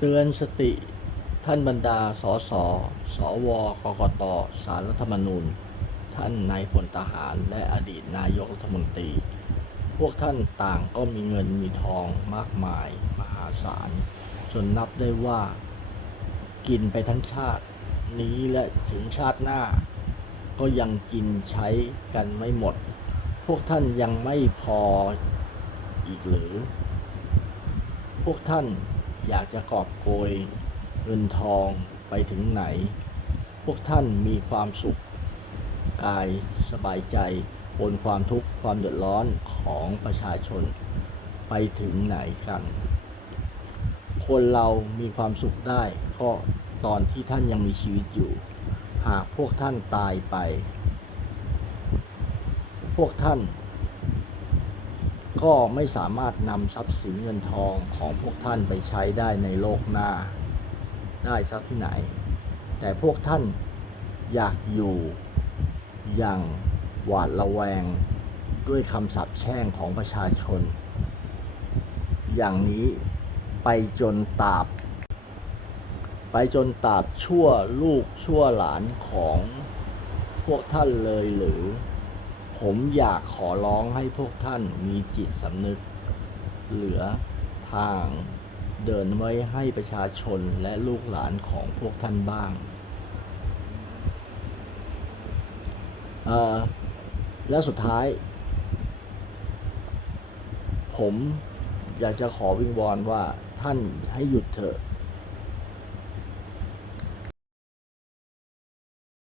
เตือนสติท่านบรรดาสสสวกกตสารรัฐธรรมนูญ ท่านนายพลทหารและอดีตนายกรัฐมนตรี พวกท่านต่างก็มีเงินมีทองมากมาย มหาศาล จนนับได้ว่า กินไปทั้งชาตินี้และถึงชาติหน้า ก็ยังกินใช้กันไม่หมด พวกท่านยังไม่พออีกหรือ พวกท่าน อยากจะกอบโกยเงินทองไปถึงไหน พวกท่านมีความสุขกายสบายใจบนความทุกข์ความเดือดร้อนของประชาชนไปถึงไหนกัน คนเรามีความสุขได้ก็ตอนที่ท่านยังมีชีวิตอยู่ หากพวกท่านตายไป พวกท่าน ก็ไม่สามารถนำทรัพย์สินเงินทองของพวกท่านไปใช้ได้ในโลกหน้า ได้สักที่ไหน แต่พวกท่านอยากอยู่อย่างหวาดระแวงด้วยคำสาปแช่งของประชาชน อย่างนี้ไปจนตราบ ไปจนตราบชั่วลูกชั่วหลานของพวกท่านเลยหรือ ผมอยากขอร้องให้พวกท่านมีจิตสำนึก เหลือทางเดินไว้ให้ประชาชนและลูกหลานของพวกท่านบ้าง และสุดท้าย ผมอยากจะขอวิงวอนว่าท่านให้หยุดเถอะ